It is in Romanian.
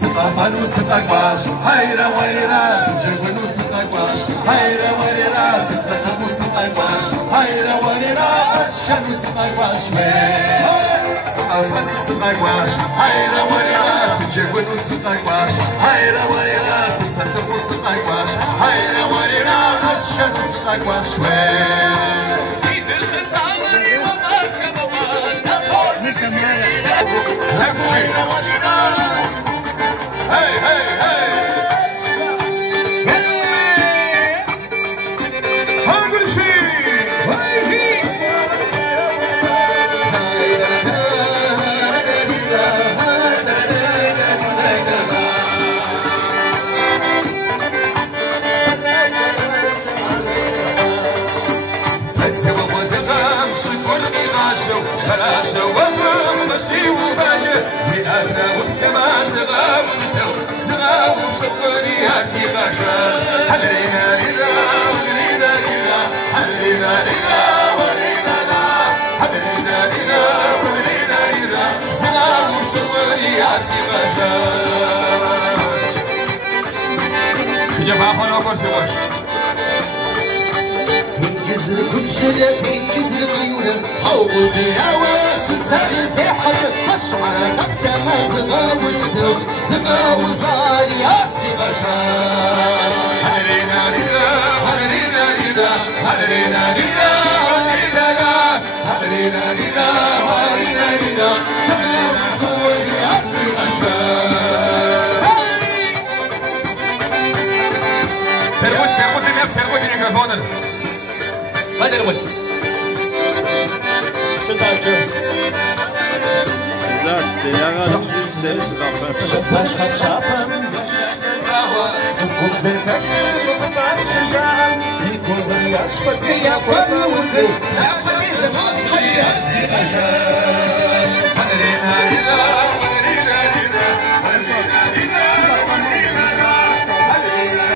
Sitafanu sitaguas, haira waira, sinjegwenu sitaguas, haira waira, sitafanu sitaguas, haira waira, ashanu sitaguas, sitafanu sitaguas, haira waira, sinjegwenu sitaguas, haira waira, sitafanu sitaguas, haira waira, ashanu sitaguas, Hey, hey, hey! Hungry sheep! Let's have a wonderland, she couldn't be natural. Sarasha, what room, she will find you. See, I know, come on, زغاو بشكري هاتي غشاش حلينا لنا ورينا لنا حلينا لنا ورينا لنا حلينا لنا ورينا لنا زغاو بشكري هاتي غشاش جماعة خلنا كرسي باش تنجزر كل شيء تنجزر عيونك حوض هواس ساري زحف مشعر قدام زغاو زغاو زاري هاسي غشاش حلينا لنا حلينا لنا حلينا لنا حلينا لنا حلينا لنا حلينا لنا زغاو زاري هاسي غشاش تربط الميكروفون ما تربط Zikos